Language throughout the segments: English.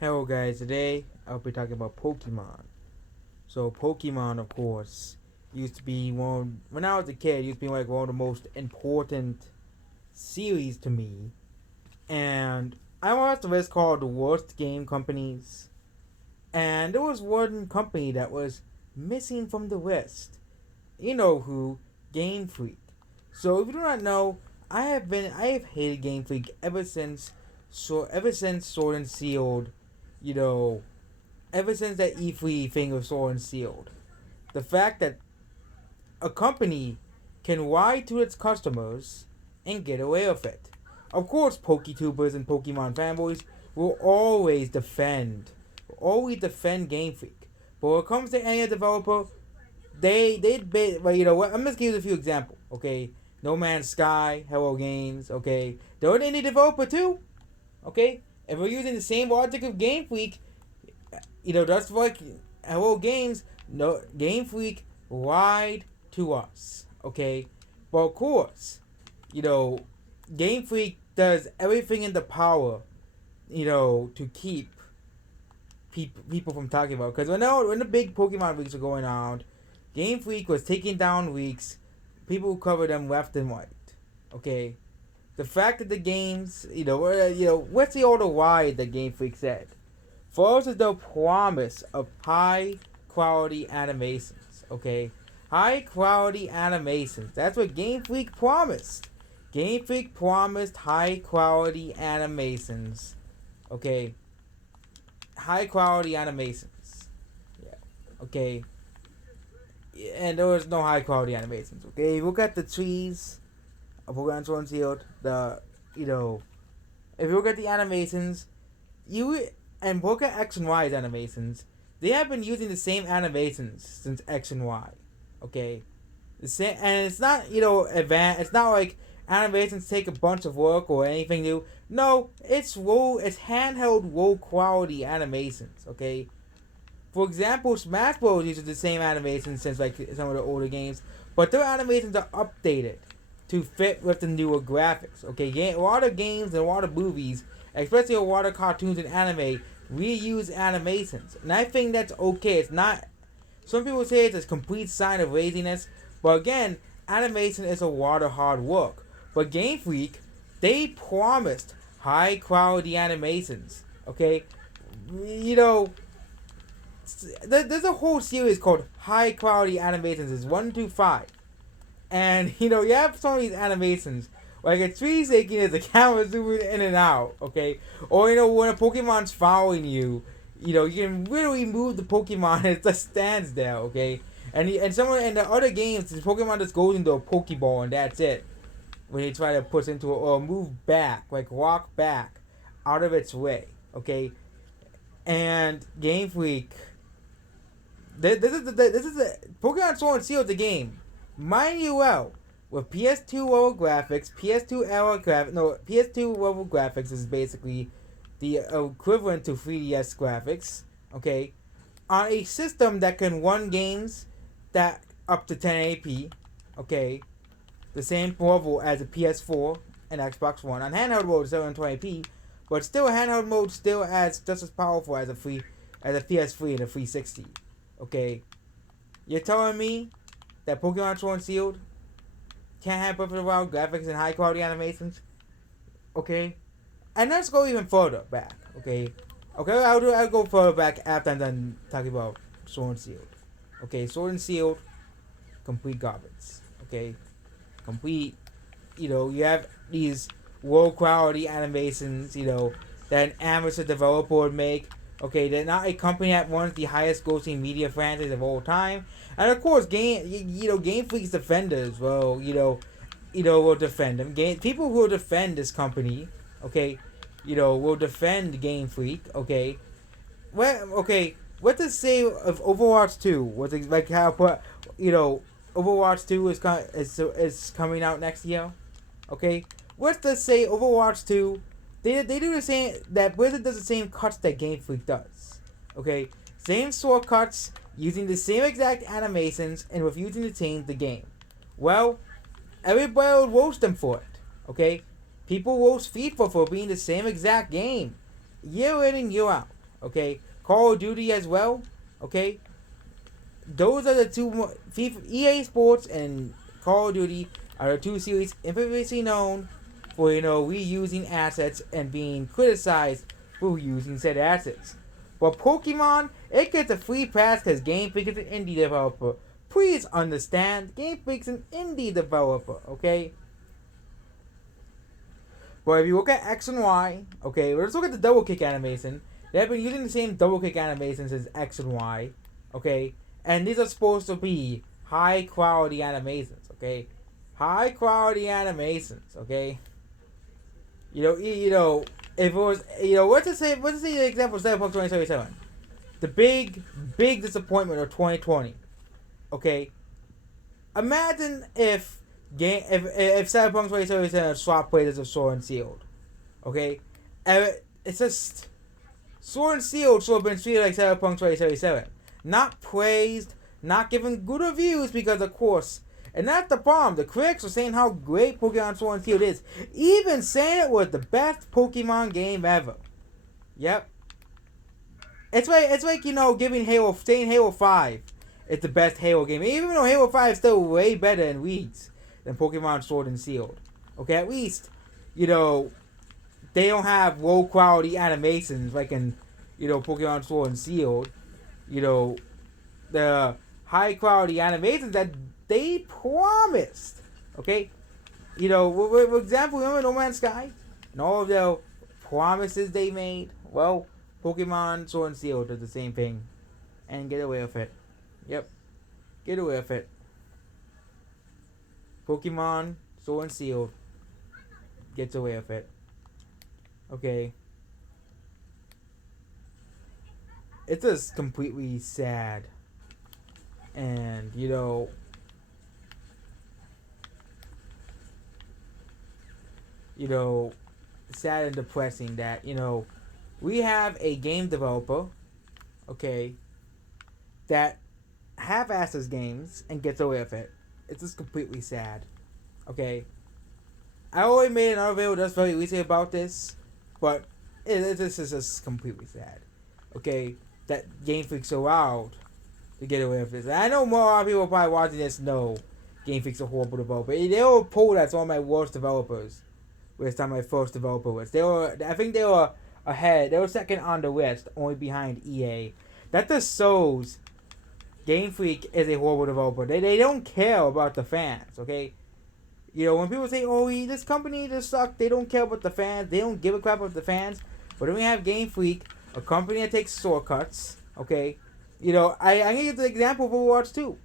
Hello guys, today I'll be talking about Pokemon. So Pokemon, of course, used to be when I was a kid, it used to be like one of the most important series to me. And I watched a list called the worst game companies. And there was one company that was missing from the list. You know who? Game Freak. So if you do not know, I have hated Game Freak ever since Sword and Shield, you know, ever since that E3 thing with Sword and Shield. The fact that a company can lie to its customers and get away with it. Of course, PokeTubers and Pokemon fanboys always defend Game Freak. But when it comes to any developer, well, you know what? I'm just giving you a few examples. Okay, No Man's Sky, Hello Games. Okay, they're an indie developer too. Okay, if we're using the same logic of Game Freak, that's like Hello Games. No, Game Freak lied to us. Okay, but of course, you know, Game Freak does everything in the power, to keep people from talking about. Because when the big Pokemon weeks were going on, Game Freak was taking down weeks. People cover them left and right. Okay, the fact that the games, what's the order why that Game Freak said? First is the promise of high quality animations. Okay, high quality animations. That's what Game Freak promised. Game Freak promised high quality animations. Okay, high quality animations. Yeah. Okay. And there was no high quality animations. Okay, look at the trees of Pokemon Sword and Shield. If you look at the animations, you and look at X and Y's animations. They have been using the same animations since X and Y. Okay, the same, and it's not advanced. It's not like animations take a bunch of work or anything new. No, it's low. It's handheld, low quality animations. Okay. For example, Smash Bros. Uses the same animations since like some of the older games, but their animations are updated to fit with the newer graphics. Okay, a lot of games and a lot of movies, especially a lot of cartoons and anime, reuse animations, and I think that's okay. It's not. Some people say it's a complete sign of laziness, but again, animation is a lot of hard work. But Game Freak, they promised high quality animations. Okay, you know, there's a whole series called High Quality Animations. It's 1 to 5, and you have some of these animations. Like a tree shaking as the camera zooming in and out, okay? Or when a Pokemon's following you, you can literally move the Pokemon and it just stands there, okay? And some in the other games, the Pokemon just goes into a Pokeball and that's it. When they try to push into it or move back, like walk back out of its way, okay? And Game Freak, this is a Pokemon Sword and Shield the game, mind you well, with PS2 level graphics. PS2 level graphics is basically the equivalent to 3DS graphics. Okay, on a system that can run games that up to 1080p. Okay, the same level as a PS4 and Xbox One. On handheld mode, 720p, but still handheld mode still as just as powerful as a PS3 and a 360. Okay, you're telling me that Pokemon Sword and Shield can't have perfect wild graphics and high quality animations? Okay, and let's go even further back. I'll go further back after I'm done talking about Sword and Shield. Okay, Sword and Shield, complete garbage. Okay, complete. You have these low quality animations. That an amateur developer would make. Okay, they're not a company that runs the highest grossing media franchise of all time, and of course, Game Freak's defenders. Well, will defend them. People who will defend this company. Okay, will defend Game Freak. Okay, what to say of Overwatch 2? What's like how Overwatch 2 is coming out next year. Okay, what's to say Overwatch 2? They do the same, that Blizzard does the same cuts that Game Freak does. Okay, same sword cuts, using the same exact animations, and refusing to change the game. Well, everybody will roast them for it. Okay, people roast FIFA for being the same exact game, year in and year out. Okay, Call of Duty as well. Okay, those are the two FIFA, EA Sports and Call of Duty are the two series infamously known for reusing assets and being criticized for using said assets. But Pokemon, it gets a free pass because Game Freak is an indie developer. Please understand, Game Freak's an indie developer, okay? But if you look at X and Y, okay, let's look at the double kick animation. They've been using the same double kick animations as X and Y, okay? And these are supposed to be high quality animations, okay? High quality animations, okay? If it was, let's just say the example of Cyberpunk 2077. The big disappointment of 2020, okay? Imagine if Cyberpunk 2077 swap players of Sword and Shield, okay? It's just Sword and Shield should have been treated like Cyberpunk 2077, not praised, not given good reviews because of course. And that's the problem. The critics are saying how great Pokemon Sword and Shield is, even saying it was the best Pokemon game ever. Yep. It's like giving saying Halo 5 is the best Halo game, even though Halo 5 is still way better in reads than Pokemon Sword and Shield. Okay, at least they don't have low quality animations like in Pokemon Sword and Shield. The high quality animations that they promised. Okay, for example, remember No Man's Sky and all of the promises they made. Well, Pokemon Sword and Shield does the same thing, and get away with it. Yep, get away with it. Pokemon Sword and Shield gets away with it. Okay. It's just completely sad. And, sad and depressing that, we have a game developer, okay, that half-asses games and gets away with it. It's just completely sad. Okay. I already made another video just very recently about this, but this is just completely sad. Okay, that Game Freak's allowed to get away with this. And I know more people probably watching this know Game Freak's a horrible developer. They were pulled as one of my worst developers. With time my first developer was. I think they were ahead. They were second on the list, only behind EA. That just shows Game Freak is a horrible developer. They don't care about the fans, okay? When people say, oh, this company just sucks, they don't care about the fans, they don't give a crap about the fans. But then we have Game Freak, a company that takes shortcuts, okay? I can give the example of Overwatch 2.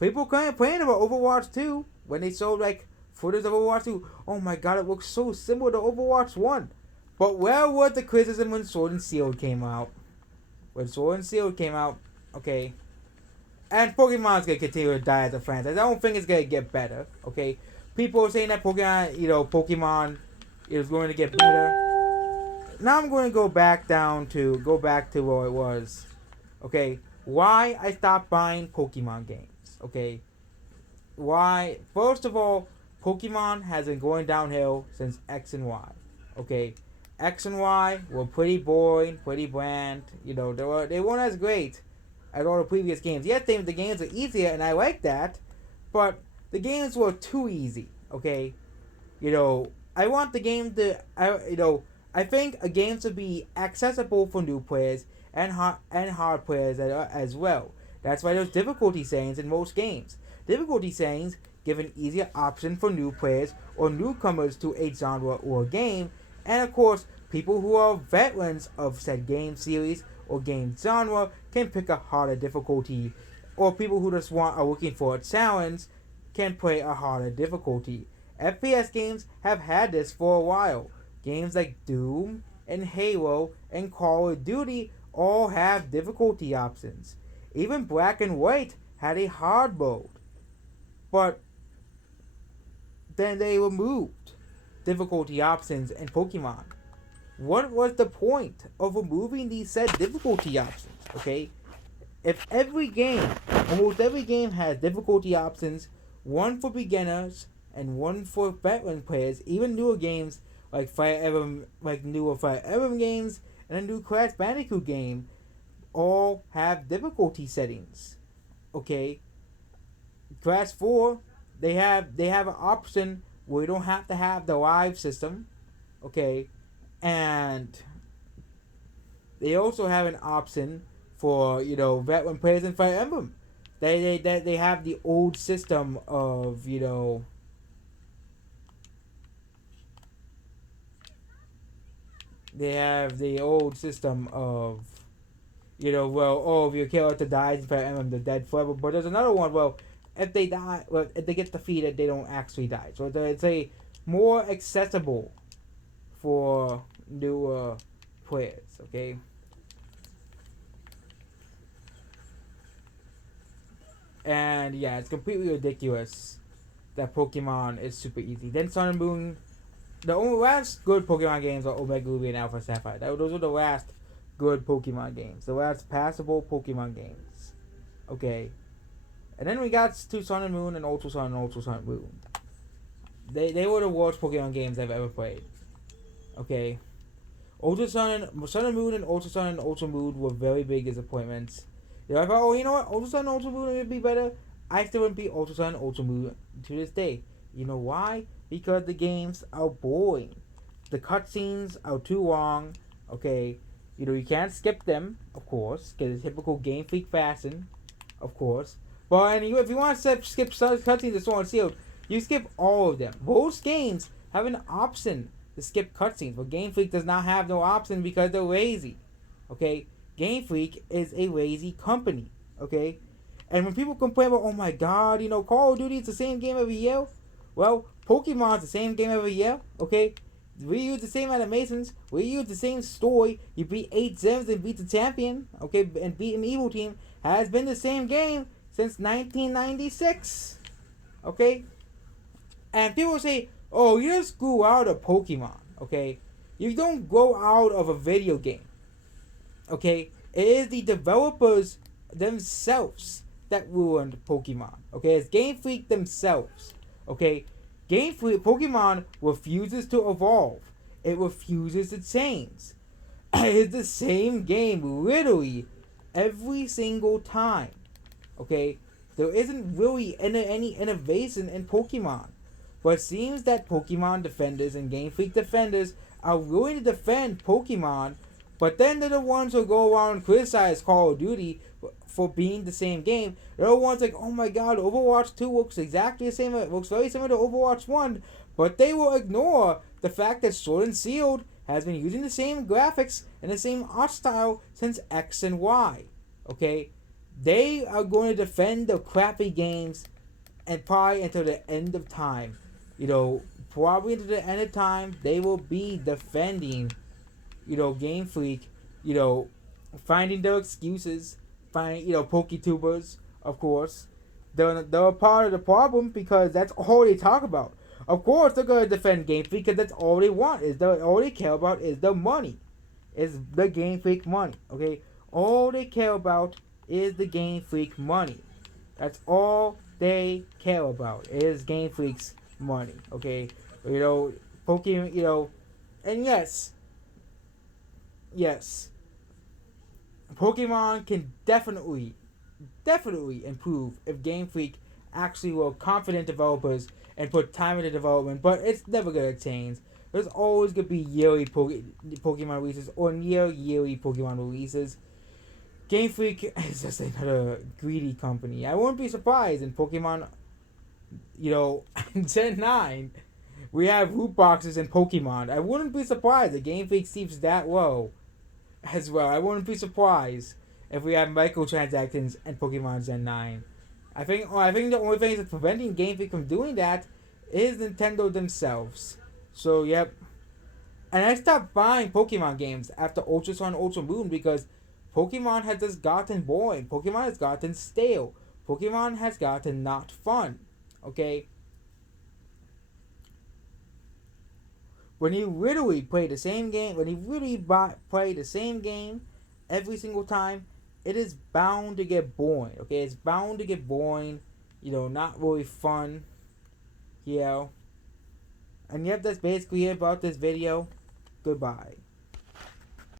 People complain about Overwatch 2 when they showed, footage of Overwatch 2. Oh my god, it looks so similar to Overwatch 1. But where was the criticism when Sword and Shield came out? When Sword and Shield came out, okay? And Pokemon's gonna continue to die as a franchise. I don't think it's gonna get better, okay? People are saying that Pokemon is going to get better. Now I'm going to go back to where it was. Okay, why I stopped buying Pokemon games. Okay, why? First of all, Pokemon has been going downhill since X and Y. Okay, X and Y were pretty boring, pretty bland. They weren't as great as all the previous games. Yes, the games are easier, and I like that, but the games were too easy, okay? I want the game to, I think a game should be accessible for new players and hard players as well. That's why there's difficulty settings in most games. Difficulty settings give an easier option for new players or newcomers to a genre or game, and of course, people who are veterans of said game series or game genre can pick a harder difficulty, or people who just are looking for a challenge can play a harder difficulty. FPS games have had this for a while. Games like Doom and Halo and Call of Duty all have difficulty options. Even Black and White had a hard mode. But then they removed difficulty options in Pokemon. What was the point of removing these said difficulty options? Okay? If almost every game has difficulty options, one for beginners and one for veteran players, even newer games like newer Fire Emblem games and a new Crash Bandicoot game, all have difficulty settings. Okay, Crash 4, they have an option where you don't have to have the live system. Okay, and they also have an option for veteran players in Fire Emblem. They have the old system of they have the old system of well, oh, if your character dies in Fire Emblem, they're dead forever. But there's another one, well, if they die, well, if they get defeated, they don't actually die. So it's a more accessible for newer players. Okay. And yeah, it's completely ridiculous that Pokemon is super easy. Then Sun and Moon, the only last good Pokemon games are Omega Ruby and Alpha Sapphire. Those are the last good Pokemon games. The last passable Pokemon games. Okay. And then we got to Sun and Moon and Ultra Sun and Ultra Sun and Moon. They were the worst Pokemon games I've ever played. Okay. Sun and Moon and Ultra Moon were very big disappointments. I thought, oh, you know what? Ultra Sun and Ultra Moon would be better. I still wouldn't beat Ultra Sun and Ultra Moon to this day. You know why? Because the games are boring. The cutscenes are too long. Okay. You can't skip them, of course, because it's typical Game Freak fashion, of course. But if you want to skip cutscenes and so on sealed, you skip all of them. Most games have an option to skip cutscenes, but Game Freak does not have no option because they're lazy. Okay? Game Freak is a lazy company. Okay? And when people complain about, oh my god, Call of Duty is the same game every year. Well, Pokemon's the same game every year. Okay? We use the same animations. We use the same story. You beat 8 Gems and beat the champion. Okay? And beat an evil team. Has been the same game since 1996. Okay? And people say, oh, you just grew out of Pokemon. Okay? You don't grow out of a video game. Okay? It is the developers themselves that ruined Pokemon. Okay? It's Game Freak themselves. Okay? Game Freak, Pokemon refuses to evolve. It refuses to change. It's the same game, literally, every single time. Okay? There isn't really any innovation in Pokemon. But it seems that Pokemon defenders and Game Freak defenders are willing to defend Pokemon, but then they're the ones who go around and criticize Call of Duty for being the same game. They're the ones like, oh my god, Overwatch 2 looks exactly the same, it looks very similar to Overwatch 1, but they will ignore the fact that Sword and Shield has been using the same graphics and the same art style since X and Y. Okay? They are going to defend the crappy games and probably until the end of time. Probably until the end of time, they will be defending, Game Freak, finding their excuses, finding, PokeTubers, of course. They're a part of the problem because that's all they talk about. Of course, they're going to defend Game Freak because that's all they want. All they care about is the money. Is the Game Freak money, okay? All they care about is the Game Freak money. That's all they care about is Game Freak's money, okay? Pokemon, and yes, Pokemon can definitely improve if Game Freak actually were confident developers and put time into development, but it's never gonna change. There's always gonna be yearly Pokemon releases or near yearly Pokemon releases. Game Freak is just another greedy company. I wouldn't be surprised in Pokemon, Gen 9, we have loot boxes in Pokemon. I wouldn't be surprised if Game Freak seems that low as well. I wouldn't be surprised if we have microtransactions in Pokemon Gen 9. I think the only thing that's preventing Game Freak from doing that is Nintendo themselves. So, yep. And I stopped buying Pokemon games after Ultra Sun, Ultra Moon because Pokemon has just gotten boring. Pokemon has gotten stale. Pokemon has gotten not fun. Okay? When you literally play the same game, play the same game every single time, it is bound to get boring. Okay? It's bound to get boring. Not really fun. And yep, that's basically it about this video. Goodbye.